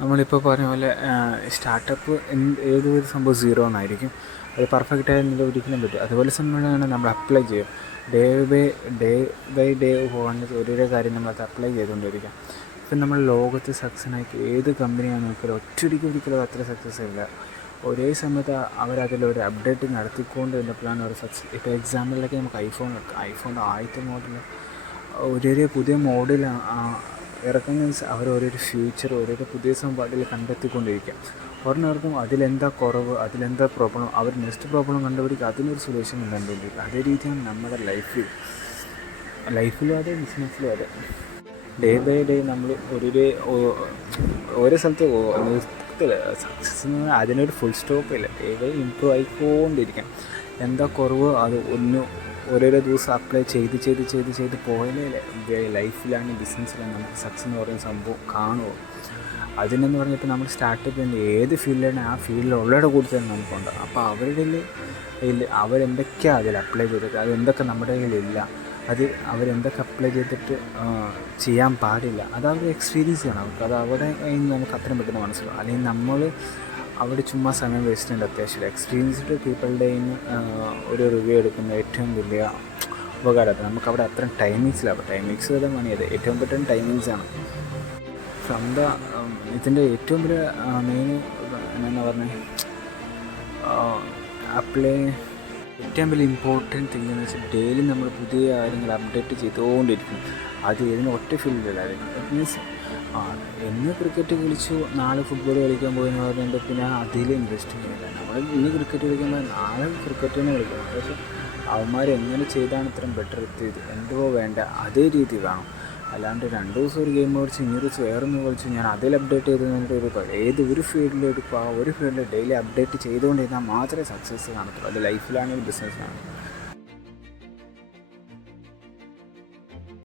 നമ്മളിപ്പോൾ പറഞ്ഞ പോലെ സ്റ്റാർട്ടപ്പ് ഏതൊരു സംഭവം സീറോ എന്നായിരിക്കും. അത് പെർഫെക്റ്റായി ഒരിക്കലും പറ്റും. അതുപോലെ സമയമാണ് നമ്മൾ അപ്ലൈ ചെയ്യും. ഡേ ബൈ ഡേ പോകുന്ന ഓരോരോ കാര്യം നമ്മളത് അപ്ലൈ ചെയ്തുകൊണ്ടിരിക്കുക. ഇപ്പം നമ്മൾ ലോകത്ത് സക്സസ്സായി ഏത് കമ്പനിയാണ് നോക്കിയാലും ഒരിക്കലും അത്ര സക്സസ് ഇല്ല. ഒരേ സമയത്ത് അവരതിലൊരു അപ്ഡേറ്റ് നടത്തിക്കൊണ്ട് വന്നപ്പോഴാണ് ഒരു സക്സസ്. ഇപ്പോൾ എക്സാമ്പിളിലൊക്കെ നമുക്ക് ഐഫോൺ ആദ്യത്തെ മോഡൽ ഓരോരോ പുതിയ മോഡൽ ഇറക്കുന്ന മീൻസ് അവർ ഓരോരോ ഫ്യൂച്ചർ ഓരോരോ പുതിയ സംഭവത്തിൽ കണ്ടെത്തിക്കൊണ്ടിരിക്കുക. ഒരെണ്ണർക്കും അതിലെന്താ കുറവ്, അതിലെന്താ പ്രോബ്ലം, അവർ നെക്സ്റ്റ് പ്രോബ്ലം കണ്ടുപിടിക്കുക, അതിനൊരു സൊല്യൂഷൻ കണ്ടുകൊണ്ടിരിക്കുക. അതേ രീതിയാണ് നമ്മുടെ ലൈഫിലും അതെ, ബിസിനസ്സിലും അതെ. ഡേ ബൈ ഡേ നമ്മൾ ഓരോ സ്ഥലത്ത് നിർത്തില്ല. സക്സസ് എന്ന് പറഞ്ഞാൽ അതിനൊരു ഫുൾ സ്റ്റോപ്പില്ല. ഡേ ബൈ ഇമ്പ്രൂവ് ആയിക്കൊണ്ടിരിക്കാം. എന്താ കുറവ് അത് ഓരോരോ ദിവസം അപ്ലൈ ചെയ്ത് പോയാലേ ലൈഫിലാണെങ്കിൽ ബിസിനസ്സിലാണ് നമുക്ക് സക്സസ് എന്ന് പറയുന്ന സംഭവം കാണുമോ. അതിനെന്ന് പറഞ്ഞപ്പോൾ നമ്മൾ സ്റ്റാർട്ടപ്പ് ചെയ്യുന്ന ഏത് ഫീൽഡിലാണ് ആ ഫീൽഡിലുള്ളവരുടെ കൂടി തന്നെ നമുക്കുണ്ട്. അപ്പോൾ അവരുടെ അവരെന്തൊക്കെയാണ് അതിൽ അപ്ലൈ ചെയ്തിട്ട് അതെന്തൊക്കെ നമ്മുടെ കയ്യിലില്ല, അത് അവരെന്തൊക്കെ അപ്ലൈ ചെയ്തിട്ട് ചെയ്യാൻ പാടില്ല, അത് അവരുടെ എക്സ്പീരിയൻസ് ചെയ്യണം. അവർക്ക് അത് അവിടെ നമുക്ക് അത്രയും പെട്ടെന്ന് മനസ്സിലാവും. അല്ലെങ്കിൽ നമ്മൾ അവിടെ ചുമ്മാ സമയം വേസ്റ്റ് ചെയ്യേണ്ട അത്യാവശ്യമില്ല. എക്സ്പീരിയൻസ്ഡ് പീപ്പിളുടെ ഒരു റിവ്യൂ എടുക്കുന്ന ഏറ്റവും വലിയ ഉപകാരമാണ്. നമുക്കവിടെ അത്രയും ടൈമിങ്സ് ചെയ്ത മണി അത് ഏറ്റവും പെട്ടെന്ന് ടൈമിങ്സാണ് ഫ്രം ഇതിൻ്റെ ഏറ്റവും വലിയ മെയിൻ എന്നാ പറഞ്ഞത് ഏറ്റവും വലിയ ഇമ്പോർട്ടൻറ്റ് തിങ് എന്ന് വെച്ചാൽ ഡെയിലി നമ്മൾ പുതിയ കാര്യങ്ങൾ അപ്ഡേറ്റ് ചെയ്തുകൊണ്ടിരിക്കും. അത് ഇതിന് ഒറ്റ ഫീൽഡിലായിരിക്കും. ഇറ്റ് മീൻസ് ഇന്ന് ക്രിക്കറ്റ് കളിച്ചു, നാളെ ഫുട്ബോൾ കളിക്കാൻ പോയെന്ന് പറഞ്ഞിട്ട് പിന്നെ അതിൽ ഇൻട്രസ്റ്റ് ചെയ്യുന്നില്ല. നമ്മൾ ഇന്ന് ക്രിക്കറ്റ് കളിക്കുമ്പോൾ നാളെ ക്രിക്കറ്റ് തന്നെ കളിക്കണം. പക്ഷേ അവന്മാർ എങ്ങനെ ചെയ്താണ് ഇത്രയും ബെറ്റർ എത്തിയത്, എന്തോ വേണ്ട അതേ രീതി വേണം. അല്ലാണ്ട് 2 ദിവസം ഒരു ഗെയിം കളിച്ച് ഇനി ഒരു ദിവസം വേറൊന്ന് കളിച്ച് ഞാൻ അതിൽ അപ്ഡേറ്റ് ചെയ്ത് ഒരു ഫീൽഡിലെടുക്കുക, ആ ഒരു ഫീൽഡിൽ ഡെയിലി അപ്ഡേറ്റ് ചെയ്തുകൊണ്ടിരുന്നാൽ മാത്രമേ സക്സസ് കാണത്തുള്ളൂ. അത് ലൈഫിലാണെങ്കിൽ ബിസിനസ്സിലാണ്.